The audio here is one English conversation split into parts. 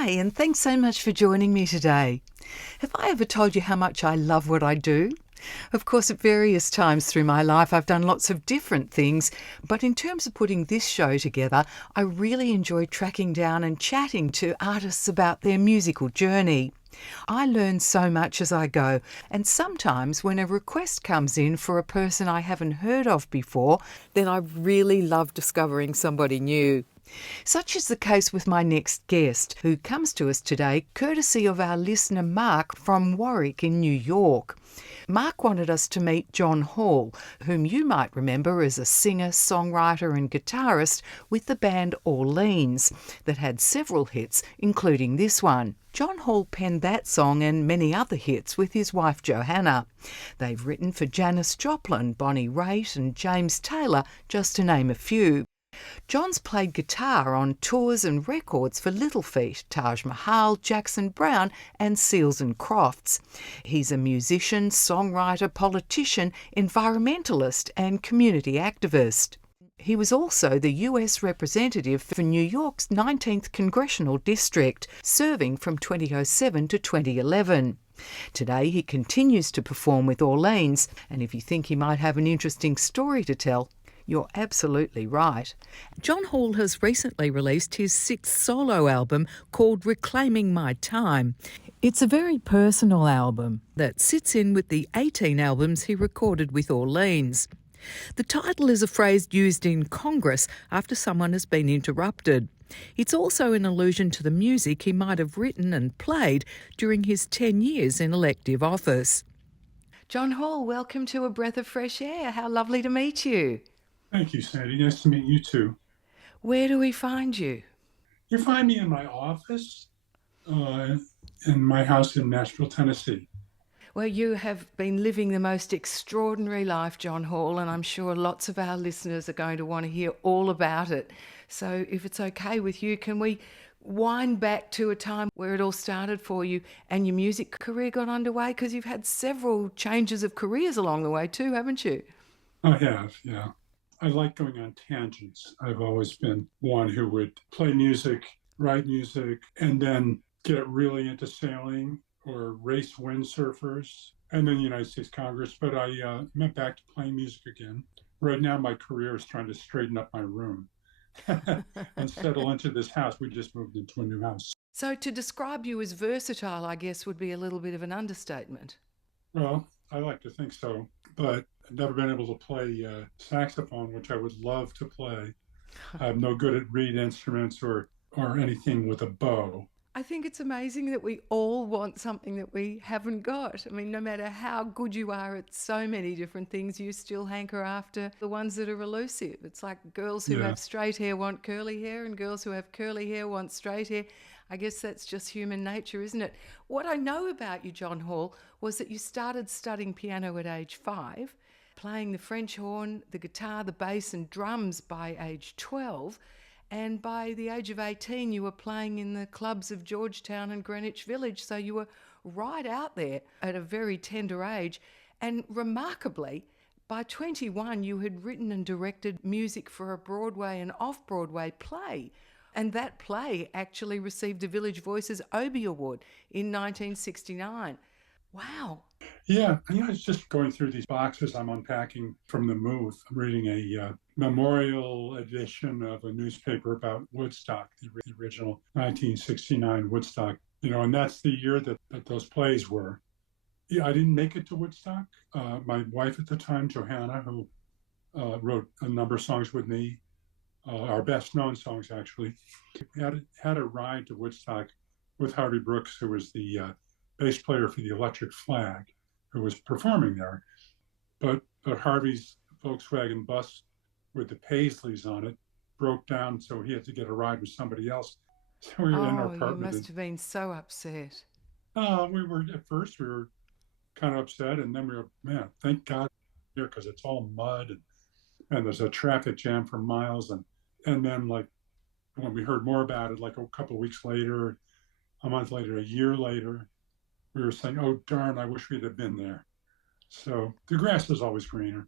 Hi, and thanks so much for joining me today. Have I ever told you how much I love what I do? Of course, at various times through my life, I've done lots of different things, but in terms of putting this show together, I really enjoy tracking down and chatting to artists about their musical journey. I learn so much as I go, and sometimes when a request comes in for a person I haven't heard of before, then I really love discovering somebody new. Such is the case with my next guest, who comes to us today courtesy of our listener Mark from Warwick in New York. Mark wanted us to meet John Hall, whom you might remember as a singer, songwriter and guitarist with the band Orleans that had several hits, including this one. John Hall penned that song and many other hits with his wife Johanna. They've written for Janis Joplin, Bonnie Raitt and James Taylor, just to name a few. John's played guitar on tours and records for Little Feat, Taj Mahal, Jackson Browne and Seals and Crofts. He's a musician, songwriter, politician, environmentalist and community activist. He was also the US representative for New York's 19th Congressional District, serving from 2007 to 2011. Today he continues to perform with Orleans, and if you think he might have an interesting story to tell, you're absolutely right. John Hall has recently released his 6th solo album called Reclaiming My Time. It's a very personal album that sits in with the 18 albums he recorded with Orleans. The title is a phrase used in Congress after someone has been interrupted. It's also an allusion to the music he might have written and played during his 10 years in elective office. John Hall, welcome to A Breath of Fresh Air. How lovely to meet you. Thank you, Sandy. Nice to meet you too. Where do we find you? You find me in my office in my house in Nashville, Tennessee. Well, you have been living the most extraordinary life, John Hall, and I'm sure lots of our listeners are going to want to hear all about it. So if it's okay with you, can we wind back to a time where it all started for you and your music career got underway? Because you've had several changes of careers along the way too, haven't you? I have, yeah. I like going on tangents. I've always been one who would play music, write music, and then get really into sailing or race windsurfers, and then the United States Congress. But I went back to playing music again. Right now, my career is trying to straighten up my room and settle into this house. We just moved into a new house. So to describe you as versatile, I guess, would be a little bit of an understatement. Well, I like to think so, but I've never been able to play saxophone, which I would love to play. I'm no good at reed instruments or anything with a bow. I think it's amazing that we all want something that we haven't got. I mean, no matter how good you are at so many different things, you still hanker after the ones that are elusive. It's like girls who Yeah, have straight hair want curly hair and girls who have curly hair want straight hair. I guess that's just human nature, isn't it? What I know about you, John Hall, was that you started studying piano at age 5, playing the French horn, the guitar, the bass and drums by age 12. And by the age of 18, you were playing in the clubs of Georgetown and Greenwich Village. So you were right out there at a very tender age. And remarkably, by 21, you had written and directed music for a Broadway and Off-Broadway play. And that play actually received a Village Voices Obie Award in 1969. Wow. yeah. I was just going through these boxes I'm unpacking from the move. I'm reading a memorial edition of a newspaper about Woodstock, the original 1969 Woodstock. And that's the year that those plays were. Yeah, I didn't make it to Woodstock. My wife at the time, Johanna, who wrote a number of songs with me, our best known songs actually, had a ride to Woodstock with Harvey Brooks, who was the bass player for the Electric Flag, who was performing there. But Harvey's Volkswagen bus with the Paisleys on it broke down, so he had to get a ride with somebody else. So we were in our Oh, you apartment, must and have been so upset. we were kind of upset, and then we were, man, thank God here because it's all mud and there's a traffic jam for miles, and then like when we heard more about it, like a couple of weeks later, a month later, a year later, we were saying, oh darn, I wish we'd have been there. So the grass is always greener.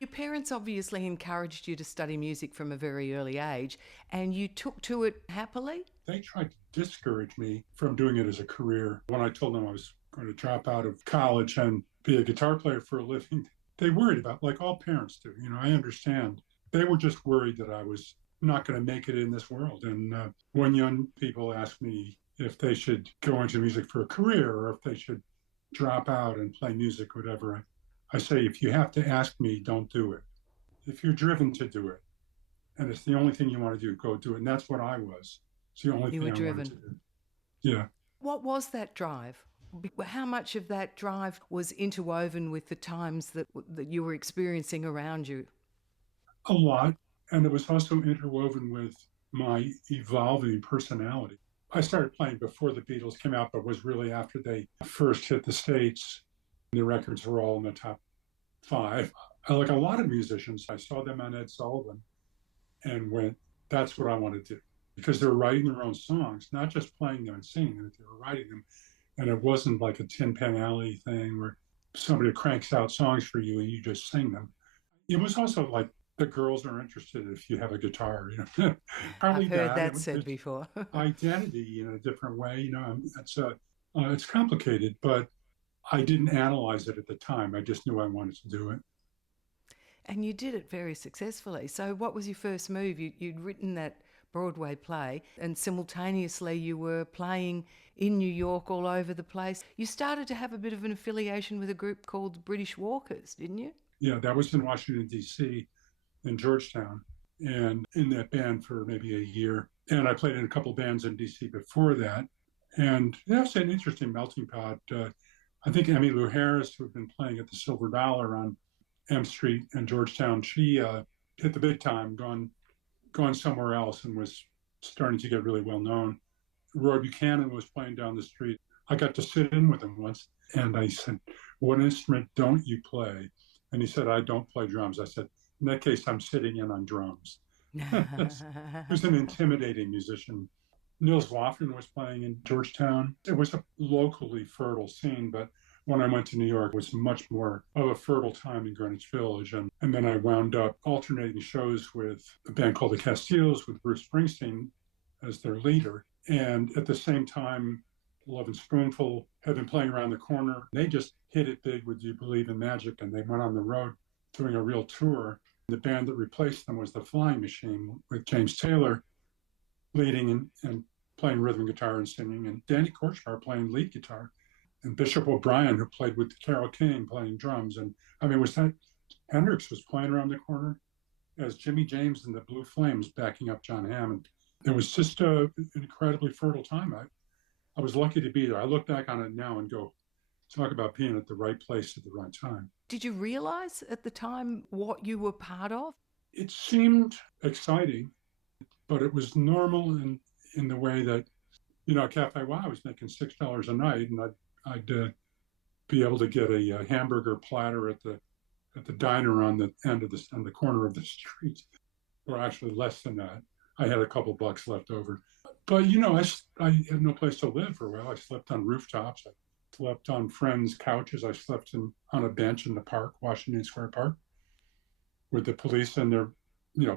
Your parents obviously encouraged you to study music from a very early age, and you took to it happily? They tried to discourage me from doing it as a career. When I told them I was going to drop out of college and be a guitar player for a living, they worried about, like all parents do. I understand. They were just worried that I was not going to make it in this world. And when young people ask me if they should go into music for a career or if they should drop out and play music, whatever, I say, if you have to ask me, don't do it. If you're driven to do it, and it's the only thing you want to do, go do it. And that's what I was. It's the only You thing were I driven. wanted to do. Yeah. What was that drive? How much of that drive was interwoven with the times that you were experiencing around you? A lot. And it was also interwoven with my evolving personality. I started playing before the Beatles came out, but was really after they first hit the States. The records were all in the top 5. Like a lot of musicians, I saw them on Ed Sullivan and went, that's what I want to do. Because they were writing their own songs, not just playing them and singing them, they were writing them. And it wasn't like a Tin Pan Alley thing where somebody cranks out songs for you and you just sing them. It was also like the girls are interested if you have a guitar, Partly I've heard that. that said before. Identity in a different way, it's complicated, but I didn't analyze it at the time. I just knew I wanted to do it. And you did it very successfully. So what was your first move? You'd written that Broadway play and simultaneously you were playing in New York all over the place. You started to have a bit of an affiliation with a group called the British Walkers, didn't you? Yeah, that was in Washington, D.C., in Georgetown, and in that band for maybe a year. And I played in a couple of bands in D.C. before that. And that's an interesting melting pot. I think Emmylou Harris, who had been playing at the Silver Dollar on M Street in Georgetown, she hit the big time, gone somewhere else and was starting to get really well known. Roy Buchanan was playing down the street. I got to sit in with him once and I said, what instrument don't you play? And he said, I don't play drums. I said, in that case, I'm sitting in on drums. He was an intimidating musician. Nils Lofgren was playing in Georgetown. It was a locally fertile scene, but when I went to New York, it was much more of a fertile time in Greenwich Village. And then I wound up alternating shows with a band called the Castiles with Bruce Springsteen as their leader. And at the same time, Love and Spoonful had been playing around the corner. They just hit it big with You Believe in Magic, and they went on the road doing a real tour. The band that replaced them was The Flying Machine with James Taylor leading and playing rhythm guitar and singing, and Danny Korchmar playing lead guitar, and Bishop O'Brien, who played with Carole King, playing drums. And I mean, was that Hendrix was playing around the corner as Jimmy James and the Blue Flames backing up John Hammond. It was just an incredibly fertile time. I was lucky to be there. I look back on it now and go, talk about being at the right place at the right time. Did you realize at the time what you were part of? It seemed exciting, but it was normal in the way that, at Cafe Wow, I was making $6 a night, and I'd be able to get a hamburger platter at the diner on the on the corner of the street, or actually less than that. I had a couple bucks left over. But, I had no place to live for a while. I slept on rooftops. I slept on friends' couches. I slept on a bench in the park, Washington Square Park, with the police and they're,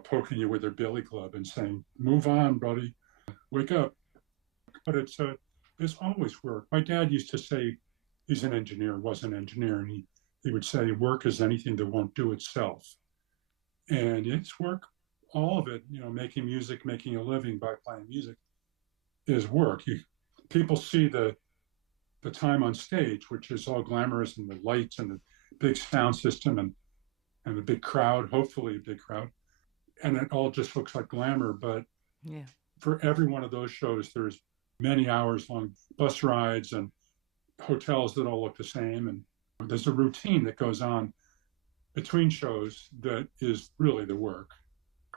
poking you with their billy club and saying, move on, buddy, wake up. But it's always work. My dad used to say, he's an engineer, was an engineer, and he would say, work is anything that won't do itself. And it's work, all of it, making music, making a living by playing music is work. People see the time on stage, which is all glamorous, and the lights and the big sound system and a big crowd, hopefully a big crowd. And it all just looks like glamour. But yeah, for every one of those shows, there's many hours long bus rides and hotels that all look the same. And there's a routine that goes on between shows that is really the work.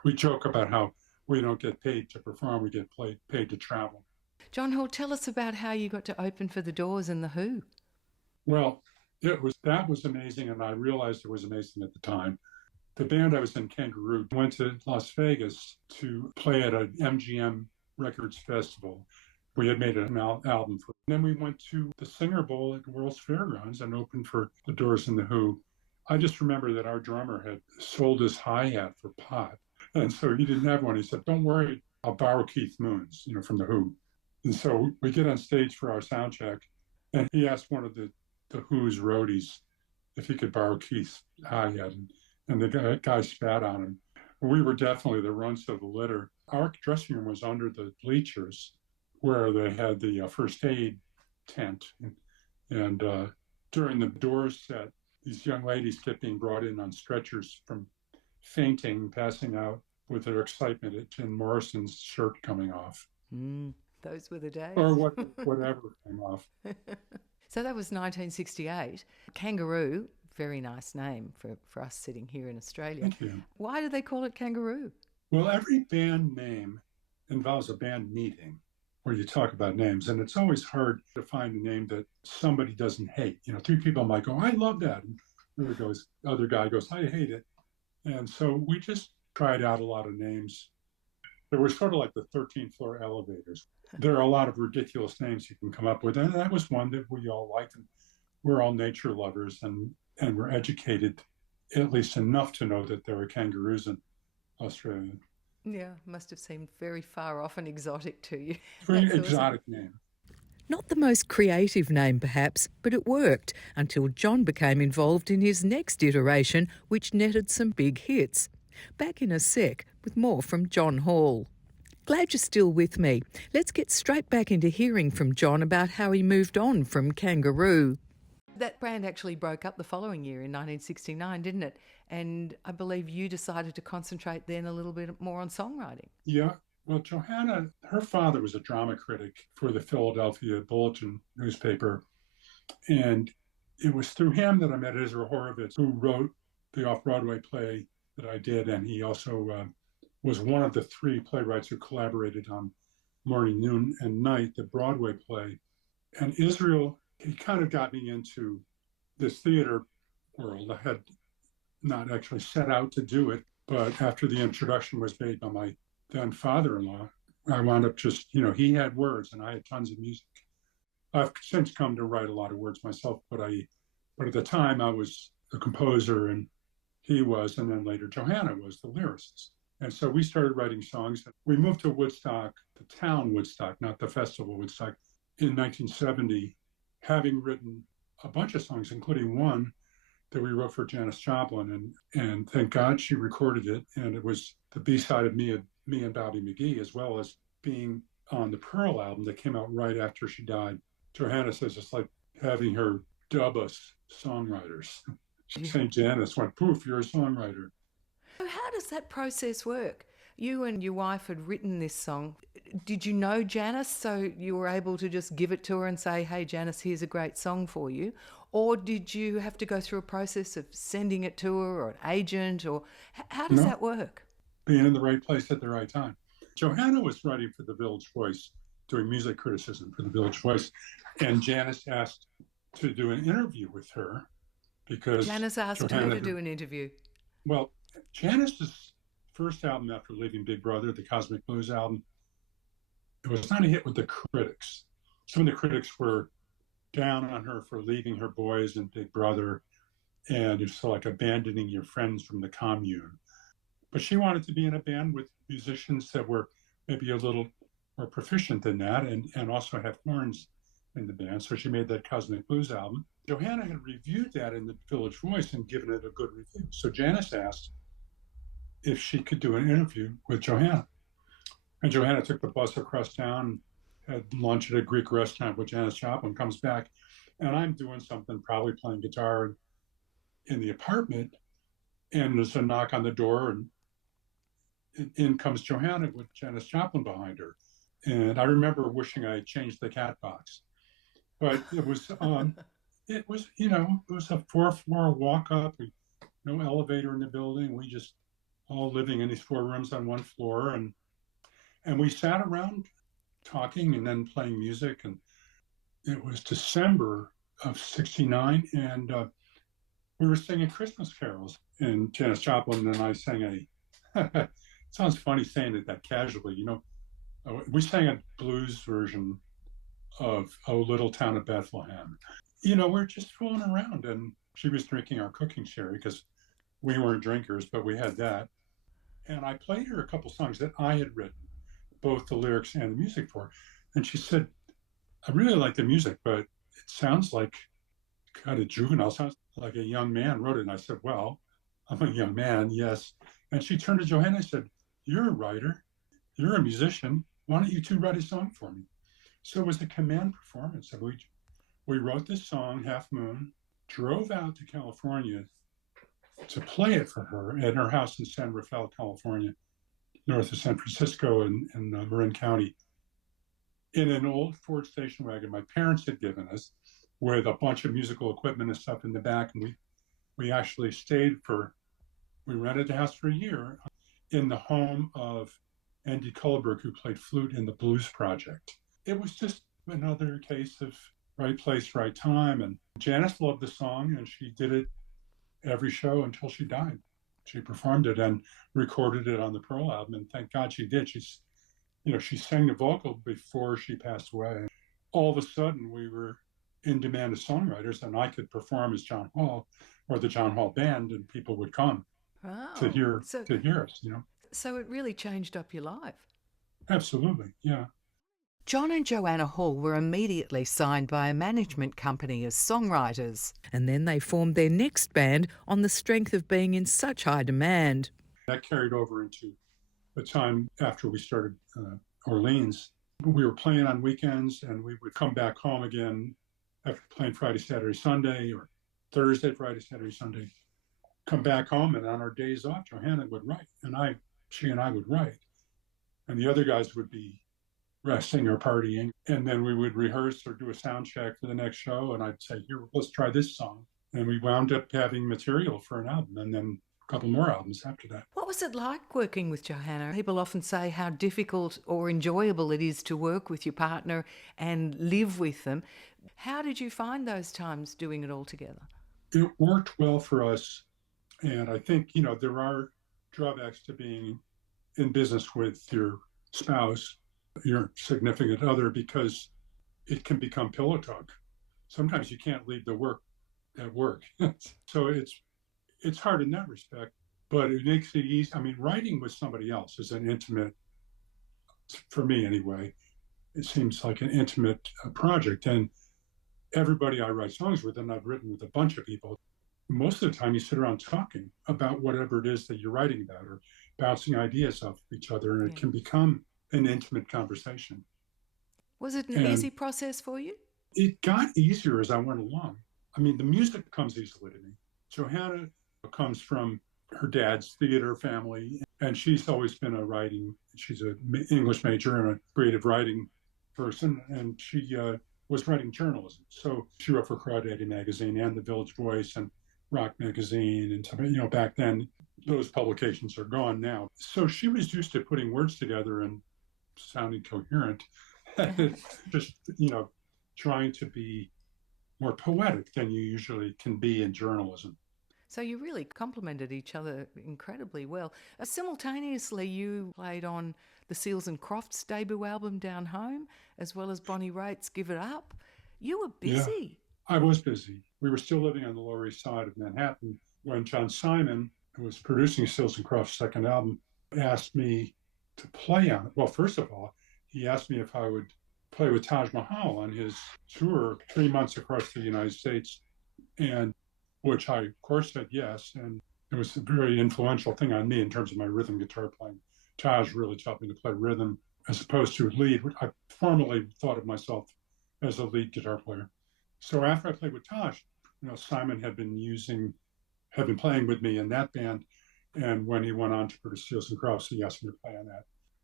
We joke about how we don't get paid to perform, we get paid to travel. John Hall, tell us about how you got to open for the Doors and the Who. Well, that was amazing, and I realized it was amazing at the time. The band I was in, Kangaroo, went to Las Vegas to play at an MGM Records festival. We had made an album for it. Then we went to the Singer Bowl at World's Fairgrounds and opened for the Doors and the Who. I just remember that our drummer had sold his hi-hat for pot, and so he didn't have one. He said, don't worry, I'll borrow Keith Moon's, from The Who. And so we get on stage for our sound check, and he asked one of the Who's roadies if he could borrow Keith's hi-hat, and the guy spat on him. We were definitely the runts of the litter. Our dressing room was under the bleachers where they had the first aid tent. And during the Doors set, these young ladies kept being brought in on stretchers from fainting, passing out with their excitement at Jim Morrison's shirt coming off. Those were the days. Or whatever came off. So that was 1968. Kangaroo, very nice name for us sitting here in Australia. Thank you. Why do they call it Kangaroo? Well, every band name involves a band meeting where you talk about names, and it's always hard to find a name that somebody doesn't hate. Three people might go, I love that. And the other guy goes, I hate it. And so we just tried out a lot of names. They were sort of like the 13th floor elevators. There are a lot of ridiculous names you can come up with, and that was one that we all liked. And we're all nature lovers, and we're educated at least enough to know that there are kangaroos in Australia. Yeah, must have seemed very far off and exotic to you. Very exotic name. Not the most creative name, perhaps, but it worked until John became involved in his next iteration, which netted some big hits. Back in a sec with more from John Hall. Glad you're still with me. Let's get straight back into hearing from John about how he moved on from Kangaroo. That brand actually broke up the following year in 1969, didn't it? And I believe you decided to concentrate then a little bit more on songwriting. Yeah. Well, Johanna, her father was a drama critic for the Philadelphia Bulletin newspaper. And it was through him that I met Israel Horovitz, who wrote the off-Broadway play that I did. And he also was one of the three playwrights who collaborated on Morning, Noon, and Night, the Broadway play. And Israel, he kind of got me into this theater world. I had not actually set out to do it, but after the introduction was made by my then father-in-law, I wound up just, he had words and I had tons of music. I've since come to write a lot of words myself, but at the time I was the composer and he was, and then later Johanna was the lyricist. And so we started writing songs. We moved to Woodstock, the town Woodstock, not the festival Woodstock, in 1970, having written a bunch of songs, including one that we wrote for Janis Joplin. And thank God she recorded it. And it was the B-side of Me and Bobby McGee, as well as being on the Pearl album that came out right after she died. Johanna says it's like having her dub us songwriters. St. Janis went, poof, you're a songwriter. So how does that process work? You and your wife had written this song. Did you know Janis, so you were able to just give it to her and say, hey, Janis, here's a great song for you? Or did you have to go through a process of sending it to her or an agent? Or how does that work? Being in the right place at the right time. Johanna was writing for the Village Voice, doing music criticism for the Village Voice. And Janis asked to do an interview with her because Janis asked her to do an interview. Well, Janis's first album after leaving Big Brother, the Cosmic Blues album, it was not a hit with the critics. Some of the critics were down on her for leaving her boys in Big Brother, and it's like abandoning your friends from the commune. But she wanted to be in a band with musicians that were maybe a little more proficient than that and also have horns in the band. So she made that Cosmic Blues album. Johanna had reviewed that in the Village Voice and given it a good review. So Janis asked if she could do an interview with Johanna. And Johanna took the bus across town, had lunch at a Greek restaurant with Janis Joplin, comes back, and I'm doing something, probably playing guitar in the apartment, and there's a knock on the door, and in comes Johanna with Janis Joplin behind her. And I remember wishing I had changed the cat box. But it was it was a 4-floor walk up, no elevator in the building. We just all living in these 4 rooms on one floor, and we sat around talking and then playing music. And it was December of '69, and we were singing Christmas carols. And Janis Joplin and I sang it sounds funny saying it that casually, we sang a blues version of "Oh Little Town of Bethlehem." We're just fooling around, and she was drinking our cooking sherry because we weren't drinkers, but we had that. And I played her a couple songs that I had written, both the lyrics and the music for. And she said, I really like the music, but it sounds like kind of juvenile, sounds like a young man wrote it. And I said, well, I'm a young man, yes. And she turned to Johanna and said, you're a writer, you're a musician. Why don't you two write a song for me? So it was a command performance. And we wrote this song, Half Moon, drove out to California to play it for her at her house in San Rafael, California, north of San Francisco in Marin County, in an old Ford station wagon my parents had given us with a bunch of musical equipment and stuff in the back. And we actually we rented the house for a year in the home of Andy Cullberg, who played flute in the Blues Project. It was just another case of right place, right time. And Janice loved the song, and she did it every show until she died. She performed it and recorded it on the Pearl album, and thank God she did. She sang the vocal before she passed away. All of a sudden, we were in demand as songwriters, and I could perform as John Hall or the John Hall Band, and people would come to hear us. So it really changed up your life. Absolutely, yeah. John and Johanna Hall were immediately signed by a management company as songwriters, and then they formed their next band on the strength of being in such high demand. That carried over into the time after we started Orleans. We were playing on weekends, and we would come back home again after playing Friday, Saturday, Sunday, or Thursday, Friday, Saturday, Sunday. Come back home, and on our days off, Johanna would write, and she and I would write, and the other guys would be resting or partying, and then we would rehearse or do a sound check for the next show, and I'd say, here, let's try this song. And we wound up having material for an album, and then a couple more albums after that. What was it like working with Johanna? People often say how difficult or enjoyable it is to work with your partner and live with them. How did you find those times doing it all together? It worked well for us, and I think, there are drawbacks to being in business with your spouse, your significant other, because it can become pillow talk. Sometimes you can't leave the work at work. So it's hard in that respect, but it makes it easy. I mean, writing with somebody else is an intimate, for me anyway, it seems like an intimate project. And everybody I write songs with, and I've written with a bunch of people, most of the time you sit around talking about whatever it is that you're writing about or bouncing ideas off each other, and it can become an intimate conversation. Was it an easy process for you? It got easier as I went along. I mean, the music comes easily to me. Johanna comes from her dad's theater family, and she's always been she's an English major and a creative writing person, and she was writing journalism. So she wrote for Crawdaddy magazine and the Village Voice and Rock magazine, and something, back then those publications are gone now. So she was used to putting words together and sounding coherent, just, trying to be more poetic than you usually can be in journalism. So you really complemented each other incredibly well. Simultaneously, you played on the Seals and Crofts debut album, Down Home, as well as Bonnie Raitt's Give It Up. You were busy. Yeah, I was busy. We were still living on the Lower East Side of Manhattan when John Simon, who was producing Seals and Crofts' second album, asked me to play on it. Well, first of all, he asked me if I would play with Taj Mahal on his tour 3 months across the United States, and which I, of course, said yes. And it was a very influential thing on me in terms of my rhythm guitar playing. Taj really taught me to play rhythm as opposed to lead. I formerly thought of myself as a lead guitar player. So after I played with Taj, Simon had been playing with me in that band. And when he went on to produce Seals and Crofts, he asked me to play on that.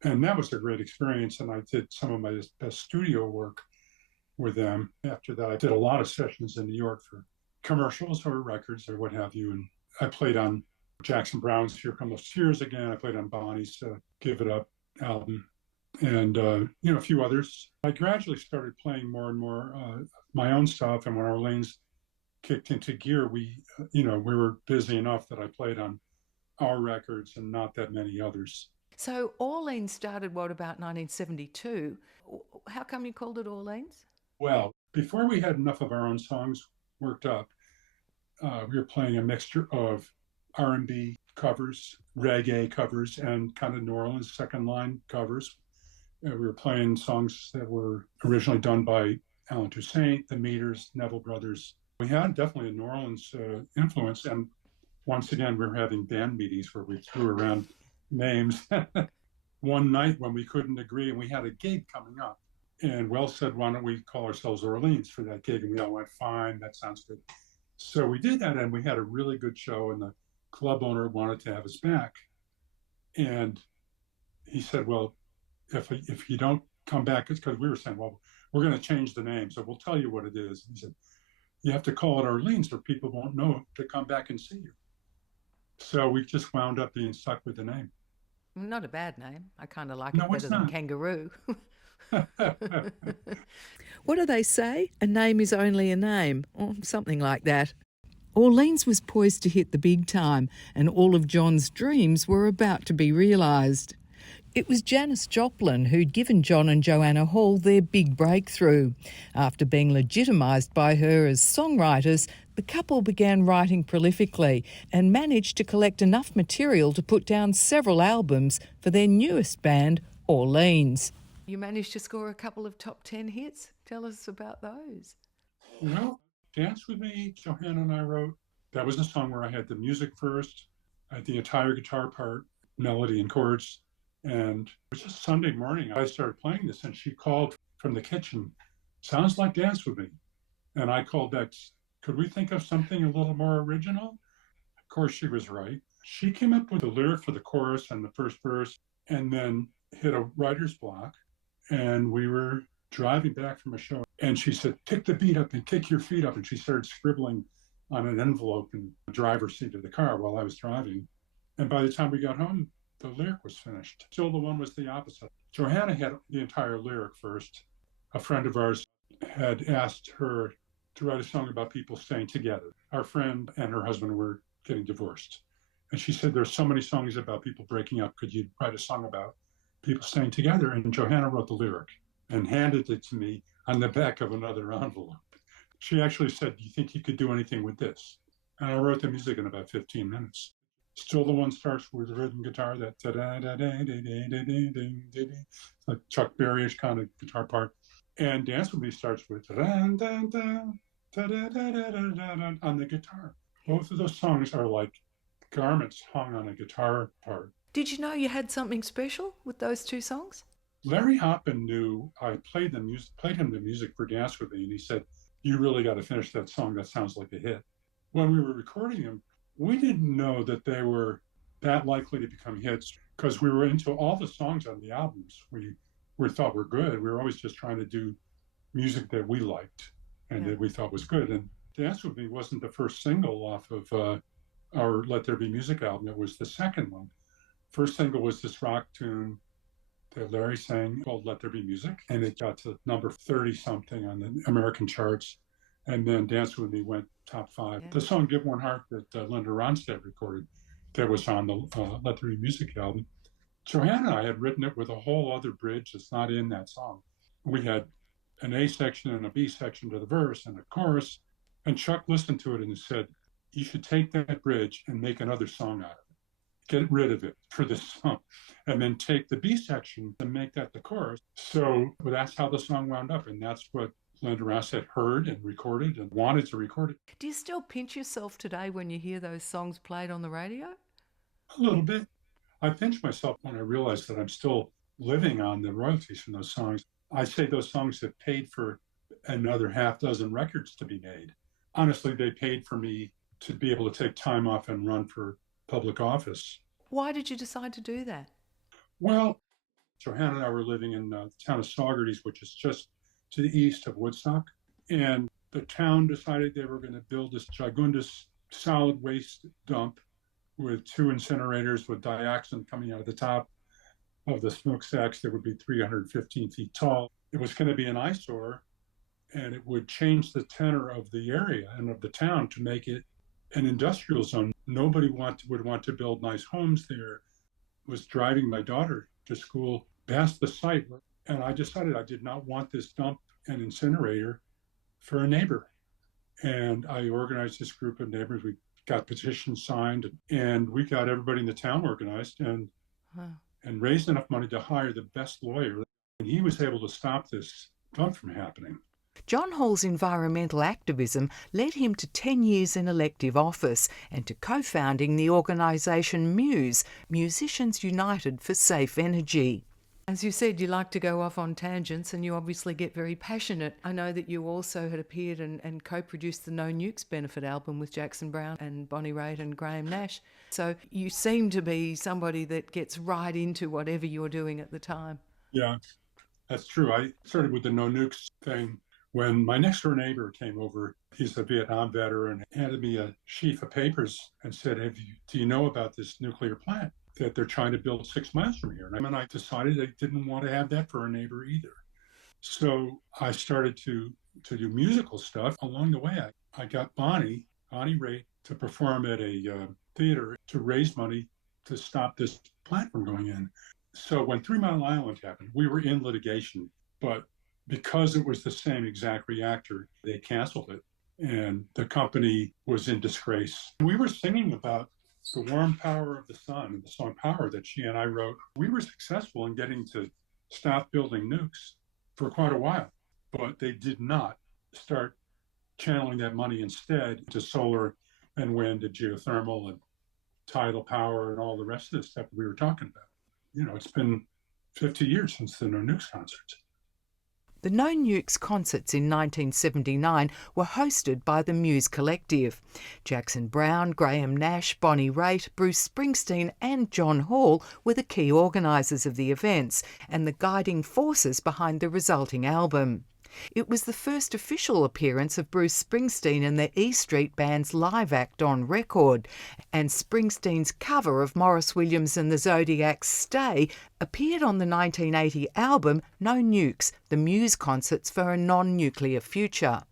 And that was a great experience. And I did some of my best studio work with them. After that, I did a lot of sessions in New York for commercials or records or what have you. And I played on Jackson Browne's Here Come Those Tears again. I played on Bonnie's Give It Up album, and a few others. I gradually started playing more and more my own stuff. And when Orleans kicked into gear, we were busy enough that I played on our records and not that many others. So Orleans started, about 1972? How come you called it Orleans? Well, before we had enough of our own songs worked up, we were playing a mixture of R&B covers, reggae covers, and kind of New Orleans second line covers. We were playing songs that were originally done by Alan Toussaint, the Meters, Neville Brothers. We had definitely a New Orleans influence. And once again, we were having band meetings where we threw around names. One night when we couldn't agree and we had a gig coming up, and Wells said, why don't we call ourselves Orleans for that gig? And we all went, fine, that sounds good. So we did that, and we had a really good show, and the club owner wanted to have us back. And he said, well, if you don't come back, it's because we were saying, well, we're going to change the name, so we'll tell you what it is. He said, you have to call it Orleans or people won't know to come back and see you. So we just wound up being stuck with the name. Not a bad name. I kind of like No, it better it's than not. kangaroo. What do they say? A name is only a name, or something like that. Orleans was poised to hit the big time, and all of John's dreams were about to be realised. It was Janis Joplin who'd given John and Johanna Hall their big breakthrough. After being legitimised by her as songwriters, the couple began writing prolifically and managed to collect enough material to put down several albums for their newest band, Orleans. You managed to score a couple of top 10 hits. Tell us about those. Well, Dance With Me, Johanna and I wrote. That was a song where I had the music first, I had the entire guitar part, melody and chords. And it was just Sunday morning. I started playing this, and she called from the kitchen, sounds like Dance With Me. And I called back, could we think of something a little more original? Of course, she was right. She came up with a lyric for the chorus and the first verse, and then hit a writer's block. And we were driving back from a show, and she said, pick the beat up and kick your feet up. And she started scribbling on an envelope in the driver's seat of the car while I was driving. And by the time we got home, the lyric was finished. Still, the one was the opposite. Johanna had the entire lyric first. A friend of ours had asked her to write a song about people staying together. Our friend and her husband were getting divorced. And she said, there's so many songs about people breaking up. Could you write a song about people staying together? And Johanna wrote the lyric and handed it to me on the back of another envelope. She actually said, do you think you could do anything with this? And I wrote the music in about 15 minutes. Still, the one starts with the rhythm guitar, that like Chuck Berry-ish kind of guitar part. And Dance With Me starts with on the guitar. Both of those songs are like garments hung on a guitar part. Did you know you had something special with those two songs? Larry Hoppin knew I played him the music for Dance With Me, and he said, you really got to finish that song. That sounds like a hit. When we were recording them, we didn't know that they were that likely to become hits because we were into all the songs on the albums we thought were good. We were always just trying to do music that we liked and that we thought was good. And Dance With Me wasn't the first single off of our Let There Be Music album. It was the second one. First single was this rock tune that Larry sang called Let There Be Music, and it got to number 30 something on the American charts. And then Dance With Me went top 5. Yeah. The song Give One Heart that Linda Ronstadt recorded that was on the Let There Be Music album, Johanna and I had written it with a whole other bridge that's not in that song. We had an A section and a B section to the verse and a chorus, and Chuck listened to it and said, you should take that bridge and make another song out of it. Get rid of it for this song, and then take the B section and make that the chorus. So that's how the song wound up, and that's what Linda Ronstadt heard and recorded and wanted to record it. Do you still pinch yourself today when you hear those songs played on the radio? A little bit. I pinch myself when I realize that I'm still living on the royalties from those songs. I say those songs have paid for another half dozen records to be made. Honestly, they paid for me to be able to take time off and run for public office. Why did you decide to do that? Well, Johanna and I were living in the town of Saugerties, which is just to the east of Woodstock. And the town decided they were going to build this gigundous solid waste dump with 2 incinerators with dioxin coming out of the top of the smokestacks that would be 315 feet tall. It was going to be an eyesore, and it would change the tenor of the area and of the town to make it an industrial zone. Nobody would want to build nice homes there. I was driving my daughter to school past the site, and I decided I did not want this dump and incinerator for a neighbor. And I organized this group of neighbors. We got petitions signed, and we got everybody in the town organized and raised enough money to hire the best lawyer. and he was able to stop this dump from happening. John Hall's environmental activism led him to 10 years in elective office and to co-founding the organisation MUSE, Musicians United for Safe Energy. As you said, you like to go off on tangents and you obviously get very passionate. I know that you also had appeared and co-produced the No Nukes benefit album with Jackson Browne and Bonnie Raitt and Graham Nash. So you seem to be somebody that gets right into whatever you're doing at the time. Yeah, that's true. I started with the No Nukes thing when my next door neighbor came over. He's a Vietnam veteran, handed me a sheaf of papers and said, do you know about this nuclear plant that they're trying to build 6 miles from here? And I decided I didn't want to have that for a neighbor either. So I started to do musical stuff. Along the way, I got Bonnie Raitt to perform at a theater to raise money to stop this plant from going in. So when 3 Mile Island happened, we were in litigation, but because it was the same exact reactor, they canceled it and the company was in disgrace. We were singing about the warm power of the sun and the song Power that she and I wrote. We were successful in getting to stop building nukes for quite a while, but they did not start channeling that money instead to solar and wind and geothermal and tidal power and all the rest of the stuff that we were talking about. You know, it's been 50 years since the No Nukes concerts. The No Nukes concerts in 1979 were hosted by the Muse Collective. Jackson Browne, Graham Nash, Bonnie Raitt, Bruce Springsteen and John Hall were the key organisers of the events and the guiding forces behind the resulting album. It was the first official appearance of Bruce Springsteen and the E Street Band's live act on record, and Springsteen's cover of Maurice Williams and the Zodiac's Stay appeared on the 1980 album No Nukes, the Muse Concerts for a Non-Nuclear Future.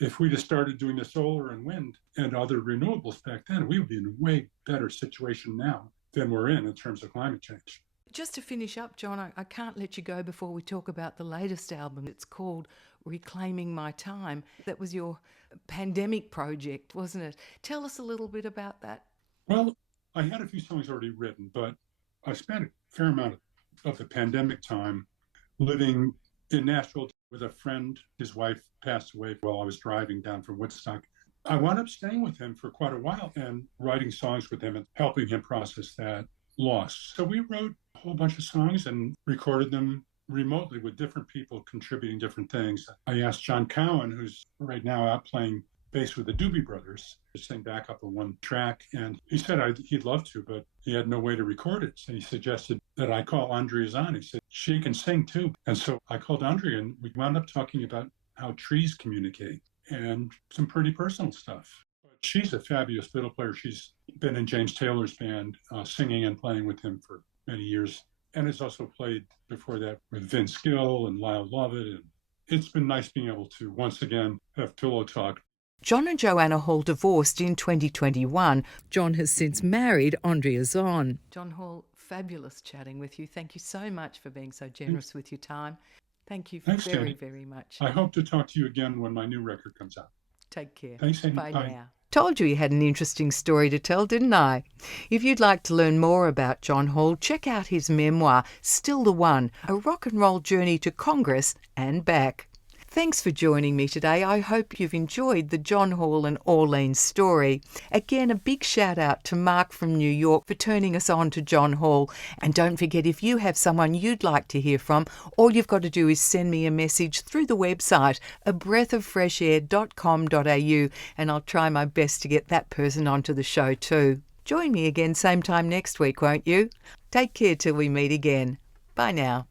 If we'd have started doing the solar and wind and other renewables back then, we would be in a way better situation now than we're in terms of climate change. Just to finish up, John, I can't let you go before we talk about the latest album. It's called Reclaiming My Time. That was your pandemic project, wasn't it? Tell us a little bit about that. Well, I had a few songs already written, but I spent a fair amount of the pandemic time living in Nashville with a friend. His wife passed away while I was driving down from Woodstock. I wound up staying with him for quite a while and writing songs with him and helping him process that loss. So we wrote a whole bunch of songs and recorded them remotely with different people contributing different things. I asked John Cowan, who's right now out playing bass with the Doobie Brothers, to sing backup on one track. And he said he'd love to, but he had no way to record it. So he suggested that I call Andrea Zahn. He said, she can sing too. And so I called Andrea and we wound up talking about how trees communicate and some pretty personal stuff. She's a fabulous fiddle player. She's been in James Taylor's band, singing and playing with him for many years, and has also played before that with Vince Gill and Lyle Lovett. And it's been nice being able to once again have pillow talk. John and Johanna Hall divorced in 2021. John has since married Andrea Zahn. John Hall, fabulous chatting with you. Thank you so much for being so generous with your time. Thank you very much. I hope to talk to you again when my new record comes out. Take care. Thanks, Amy. Bye now. Told you he had an interesting story to tell, didn't I? If you'd like to learn more about John Hall, check out his memoir, Still the One, a rock and roll journey to Congress and back. Thanks for joining me today. I hope you've enjoyed the John Hall and Orleans story. Again, a big shout out to Mark from New York for turning us on to John Hall. And don't forget, if you have someone you'd like to hear from, all you've got to do is send me a message through the website, abreathofreshair.com.au, and I'll try my best to get that person onto the show too. Join me again same time next week, won't you? Take care till we meet again. Bye now.